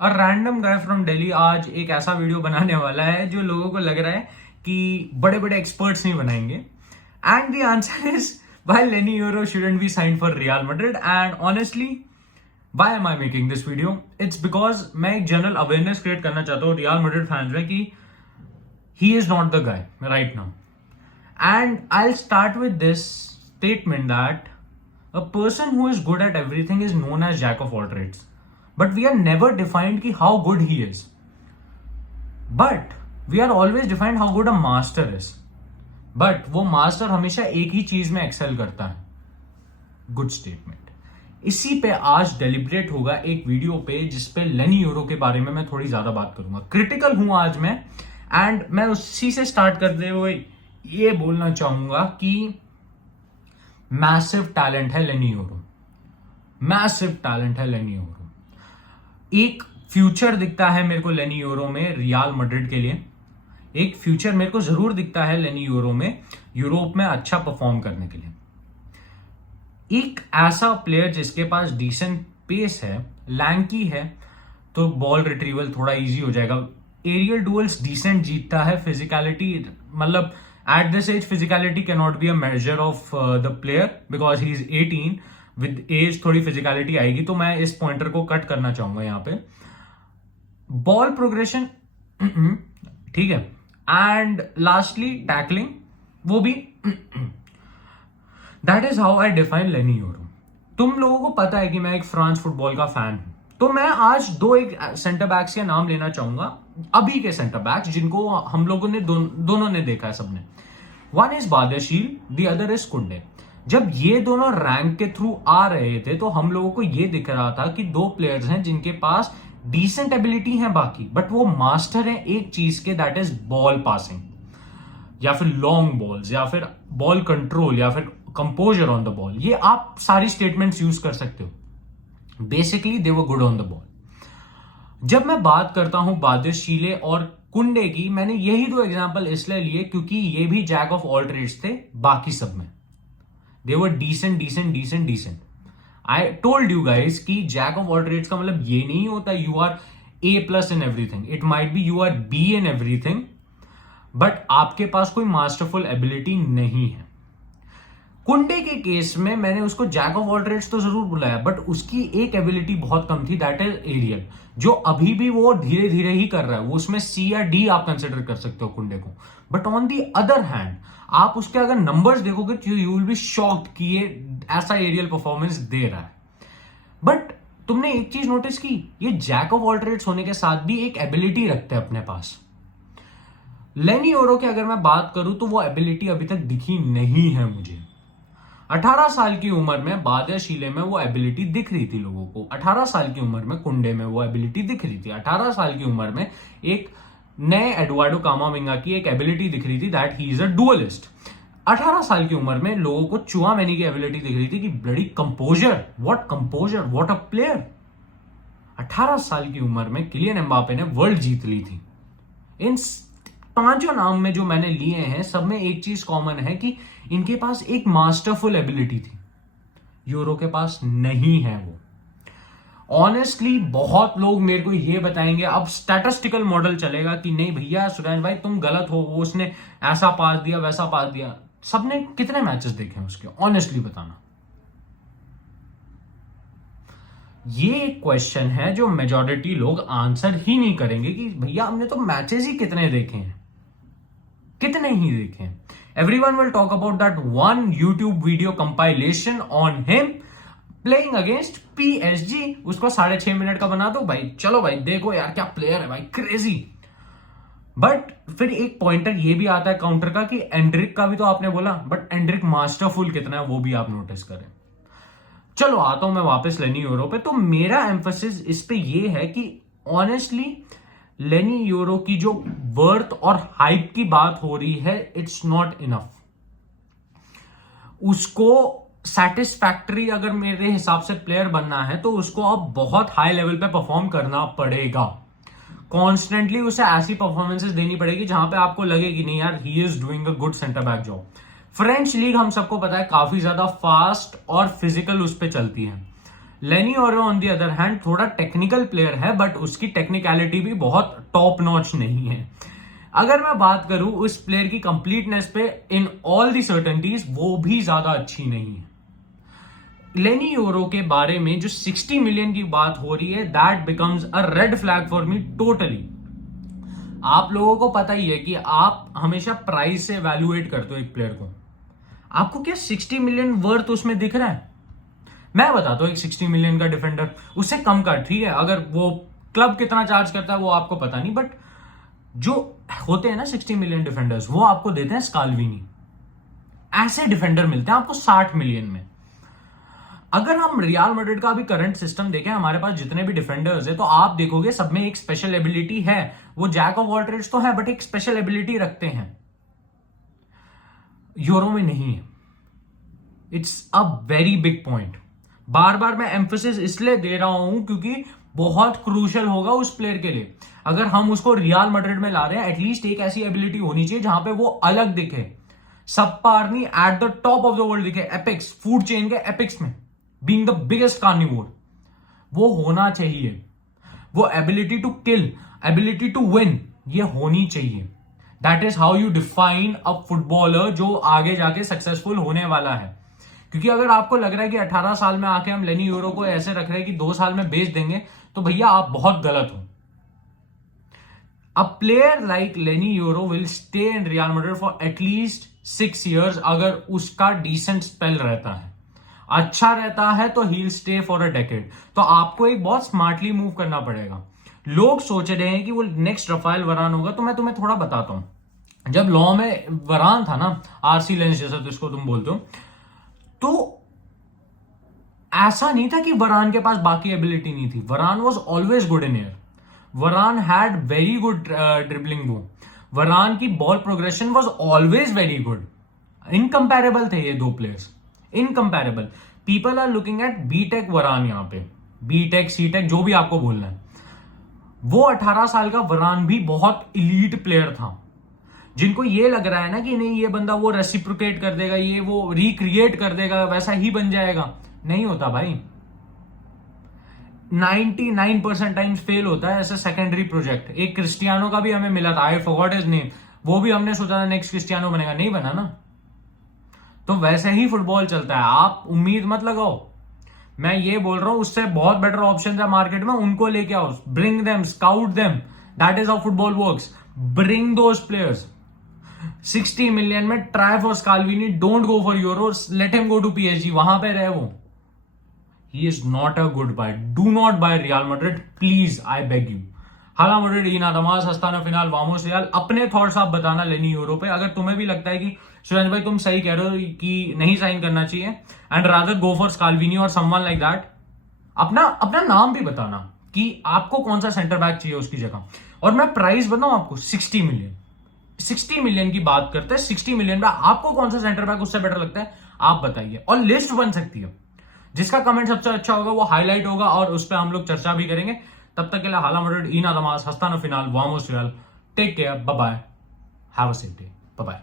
और random guy from Delhi आज एक ऐसा वीडियो बनाने वाला है जो लोगों को लग रहा है कि बड़े बड़े एक्सपर्ट्स नहीं बनाएंगे। And the answer is why Leny Yoro shouldn't be sign for Real Madrid. And honestly why am I making this video? It's because मैं एक जनरल अवेयरनेस क्रिएट करना चाहता हूँ रियल मैड्रिड फैंस में कि ही is not the guy right now. And I will start with this statement that a person who is good at everything is known as jack of all trades, but we are never defined ki how good he is, but we are always defined how good a master is. but वो master हमेशा एक ही चीज में excel करता है, good statement। इसी पे आज डेलिब्रेट होगा एक वीडियो पे जिसपे लेनी यूरो के बारे में मैं थोड़ी ज्यादा बात करूंगा। क्रिटिकल हूं आज मैं, एंड मैं उसी से स्टार्ट करते हुए ये बोलना चाहूंगा कि मैसिव टैलेंट है लेनी यूरो, मैसिव टैलेंट है लेनी यूरो। एक फ्यूचर दिखता है मेरे को लेनी यूरो में रियल मैड्रिड के लिए, एक फ्यूचर मेरे को जरूर दिखता है लेनी यूरो में यूरोप में अच्छा परफॉर्म करने के लिए। एक ऐसा प्लेयर जिसके पास डिसेंट पेस है, लैंकी है, तो बॉल रिट्रीवल थोड़ा इजी हो जाएगा। एरियल डुअल्स डिसेंट जीतता है। फिजिकलिटी मतलब at this age physicality cannot be a measure of the player because he is 18। with age थोड़ी physicality आएगी, तो मैं इस पॉइंटर को कट करना चाहूंगा यहाँ पे। बॉल प्रोग्रेशन ठीक है, एंड लास्टली टैकलिंग वो भी। That is how I define लेनी यूरो। तुम लोगों को पता है कि मैं एक फ्रांस फुटबॉल का फैन हूं, तो मैं आज एक सेंटर बैक्स के नाम लेना चाहूंगा, अभी के सेंटर बैक्स जिनको हम लोगों ने दोनों ने देखा है सबने। वन इज बादशील, द अदर इज कुंडे। जब ये दोनों रैंक के थ्रू आ रहे थे तो हम लोगों को ये दिख रहा था कि दो प्लेयर्स हैं जिनके पास डिसेंट एबिलिटी है बाकी, बट वो मास्टर है एक चीज के, दैट इज बॉल पासिंग या फिर लॉन्ग बॉल्स या फिर बॉल कंट्रोल या फिर कंपोजर ऑन द बॉल। ये आप सारी स्टेटमेंट्स यूज कर सकते हो। Basically they were good on the ball. जब मैं बात करता हूं बादशीले और कुंडे की, मैंने यही दो एग्जांपल इसलिए लिए क्योंकि ये भी जैक ऑफ ऑल ट्रेड्स थे। बाकी सब में they were decent decent decent decent. I told you guys कि जैक ऑफ ऑल ट्रेड्स का मतलब ये नहीं होता you are A plus in everything. It might be you are B in everything, but आपके पास कोई मास्टरफुल एबिलिटी नहीं है। कुंडे के केस में मैंने उसको जैक ऑफ ऑल ट्रेड्स तो जरूर बुलाया, बट उसकी एक एबिलिटी बहुत कम थी, दैट इज एरियल, जो अभी भी वो धीरे धीरे ही कर रहा है। वो उसमें सी या डी आप कंसिडर कर सकते हो कुंडे को। But on the other hand आप उसके अगर नंबर्स देखोगे तो यू विल बी शॉक्ड कि ये ऐसा एरियल परफॉर्मेंस दे रहा है। बट तुमने एक चीज नोटिस की, ये जैक ऑफ ऑल ट्रेड्स होने के साथ भी एक एबिलिटी रखते हैं अपने पास। लेनी यूरो की अगर मैं बात करूं तो वो एबिलिटी अभी तक दिखी नहीं है मुझे। 18 साल की उम्र में बादशीले में वो एबिलिटी दिख रही थी लोगों को, 18 साल की उम्र में कुंडे में वो एबिलिटी दिख रही थी, 18 साल की उम्र में एक नए एडुआर्डो कामाविंगा की एक एबिलिटी दिख रही थी, that he is a dualist. 18 साल की उम्र में लोगों को चुआमेनी की एबिलिटी दिख रही थी कि bloody composer, what a player. 18 साल की उम्र में किलियन एम्बापे ने वर्ल्ड जीत ली थी। इन पांचों नाम में जो मैंने लिए हैं सब में एक चीज कॉमन है कि इनके पास एक मास्टरफुल एबिलिटी थी, यूरो के पास नहीं है वो। ऑनेस्टली बहुत लोग मेरे को ये बताएंगे, अब स्टैटिस्टिकल मॉडल चलेगा कि नहीं भैया सुरेश भाई तुम गलत हो, वो उसने ऐसा पास दिया वैसा पास दिया। सबने कितने मैचेस देखे हैं उसके, ऑनेस्टली बताना। ये एक क्वेश्चन है जो मेजॉरिटी लोग आंसर ही नहीं करेंगे कि भैया हमने तो मैचेस ही कितने देखे हैं, कितने ही देखे हैं। Everyone will talk about that one YouTube video compilation on him playing against PSG। उसको 6.5 मिनट का बना दो भाई, चलो भाई देखो यार क्या प्लेयर है भाई, क्रेजी। बट फिर एक पॉइंटर ये भी आता है काउंटर का कि एंड्रिक का भी तो आपने बोला, बट एंड्रिक मास्टरफुल कितना है वो भी आप नोटिस करें। चलो आता हूं मैं वापस लेनी यूरो पे। तो मेरा एम्फोसिस इस पे ये है कि ऑनेस्टली लेनी यूरो की जो वर्थ और हाइप की बात हो रही है, इट्स नॉट इनफ। उसको सैटिस्फैक्टरी अगर मेरे हिसाब से प्लेयर बनना है तो उसको अब बहुत हाई लेवल पे परफॉर्म करना पड़ेगा। कॉन्स्टेंटली उसे ऐसी परफॉर्मेंसेस देनी पड़ेगी जहां पे आपको लगे कि नहीं यार he is doing a good centre back job. French league हम सबको पता है काफी ज्यादा फास्ट और फिजिकल उस पर चलती है। लेनी euro on the other hand थोड़ा टेक्निकल प्लेयर है, बट उसकी टेक्निकलिटी भी बहुत टॉप नॉच नहीं है। अगर मैं बात करूं उस प्लेयर की कंप्लीटनेस पे, इन ऑल दी सर्टेनिटीज वो भी ज्यादा अच्छी नहीं है। लेनी यूरो के बारे में जो 60 मिलियन की बात हो रही है, that becomes a red flag for me totally. आप लोगों को पता ही है कि आप हमेशा प्राइस से वैल्यूएट करते हो एक प्लेयर को। आपको क्या 60 मिलियन वर्थ उसमें दिख रहा है? मैं बताता हूं, एक 60 मिलियन का डिफेंडर उससे कम का, ठीक है, अगर वो क्लब कितना चार्ज करता है वो आपको पता नहीं, बट जो होते हैं ना 60 मिलियन डिफेंडर्स, वो आपको देते हैं स्काल्विनी। ऐसे डिफेंडर मिलते हैं आपको 60 मिलियन में। अगर हम रियल मैड्रिड का भी करंट सिस्टम देखें, हमारे पास जितने भी डिफेंडर्स है, तो आप देखोगे सब में एक स्पेशल एबिलिटी है। वो जैक ऑफ ऑल ट्रेड्स तो है, बट एक स्पेशल एबिलिटी रखते हैं। यूरो में नहीं है। It's a very big point. बार बार मैं एम्फोसिस इसलिए दे रहा हूं क्योंकि बहुत क्रूशल होगा उस प्लेयर के लिए। अगर हम उसको रियल मैड्रिड में ला रहे हैं, एटलीस्ट एक ऐसी एबिलिटी होनी चाहिए जहां पे वो अलग दिखे, सब पार नहीं, at the top of the world दिखे, एपिक्स, फूड चेन के एपिक्स में, बीइंग द बिगेस्ट कार्निवोर। वो होना चाहिए। वो ability to kill, ability to win, ये होनी चाहिए। That is how you define a footballer जो आगे जाके सक्सेसफुल होने वाला है। क्योंकि अगर आपको लग रहा है कि 18 साल में आके हम लेनी यूरो को ऐसे रख रहे हैं कि 2 साल में बेच देंगे, तो भैया आप बहुत गलत हो। अ प्लेयर लाइक लेनी euro will stay in real Madrid for at least 6 years अगर उसका डिसेंट स्पेल रहता है, अच्छा रहता है, तो he will stay for a decade. तो आपको एक बहुत स्मार्टली मूव करना पड़ेगा। लोग सोच रहे हैं कि वो नेक्स्ट रफाएल वरान होगा, तो मैं तुम्हें थोड़ा बताता हूं। जब लॉ में वरान था ना, आरसी लेंस जैसा जिसको तुम बोलते हो, तो ऐसा नहीं था कि वरान के पास बाकी एबिलिटी नहीं थी। Varane was always good in air. Varane had very good dribbling move. Varane की ball progression was always very good. Incomparable थे ये दो players, incomparable. People are looking at बीटेक वरान, यहां पे बीटेक सीटेक जो भी आपको बोलना है। वो 18 साल का वरान भी बहुत इलीट प्लेयर था। जिनको ये लग रहा है ना कि नहीं ये बंदा वो रेसिप्रोकेट कर देगा, ये वो रिक्रिएट कर देगा, वैसा ही बन जाएगा, नहीं होता भाई। 99% टाइम्स फेल होता है ऐसे सेकेंडरी प्रोजेक्ट। एक क्रिस्टियानो का भी हमें मिला था, आई फॉरगॉट हिज नेम, वो भी हमने सोचा था नेक्स्ट क्रिस्टियानो बनेगा, नहीं बना ना। तो वैसे ही फुटबॉल चलता है, आप उम्मीद मत लगाओ। मैं ये बोल रहा हूं उससे बहुत बेटर ऑप्शन है मार्केट में, उनको लेके आओ, bring them, scout them. That is how football works. Bring those players. 60 million में try for Scalvini, don't go for Yoro, let him go to PSG, वहां पे रहे वो। He is not a good buy. Do not buy Real Madrid, please, I beg you. हाला Madrid y nada más hasta la final, vamos Real। अपने thoughts आप बताना लेनी euro पे। अगर तुम्हें भी लगता है कि सुरेंद्र भाई तुम सही कह रहे हो कि नहीं साइन करना चाहिए, एंड रादर गो फॉर स्काल्विनी और समवन लाइक दैट, अपना अपना नाम भी बताना कि आपको कौन सा सेंटर बैक चाहिए उसकी जगह। और मैं प्राइस बताऊं आपको, 60 मिलियन। 60 मिलियन की बात करते हैं, 60 मिलियन में आपको कौन सा सेंटर बैक उससे बेटर लगता है, आप बताइए। और लिस्ट बन सकती है, जिसका कमेंट सबसे अच्छा होगा वो हाईलाइट होगा और उस पर हम लोग चर्चा भी करेंगे। तब तक के लिए हाला Madrid y nada más hasta la final, vamos Real। Take care, bye bye, have a safe day, bye bye.